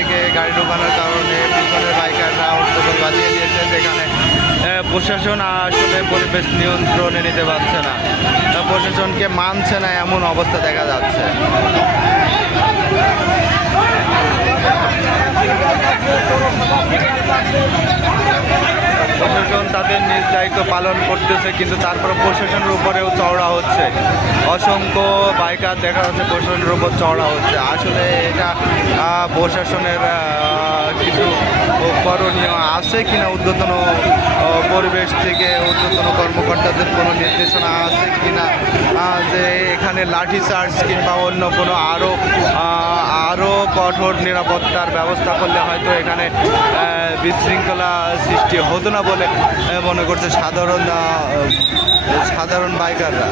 থেকে গাড়ি ঢোকানোর কারণে পিছনের বাইকাররা হট্টগোল বাজিয়ে দিয়েছে, যেখানে প্রশাসন আসলে পরিবেশ নিয়ন্ত্রণে নিতে পারছে না, প্রশাসনকে মানছে না, এমন অবস্থা দেখা যাচ্ছে। প্রশাসন তাদের নিজ দায়িত্ব পালন করতেছে, কিন্তু তারপরে প্রশাসনের উপরেও চওড়া হচ্ছে। অসংখ্য বাইকার দেখা যাচ্ছে প্রশাসনের উপর চওড়া হচ্ছে। আসলে এটা প্রশাসনের কিছু করণীয় আছে কিনা, ঊর্ধ্বতন পরিবেশ থেকে ঊর্ধ্বতন কর্মকর্তাদের কোনো নির্দেশনা আছে কিনা যে এখানে লাঠিচার্জ কিংবা অন্য কোনো আরও কঠোর নিরাপত্তার ব্যবস্থা করলে হয়তো এখানে বিশৃঙ্খলা সৃষ্টি হতো না বলে মনে করছে সাধারণ বাইকাররা।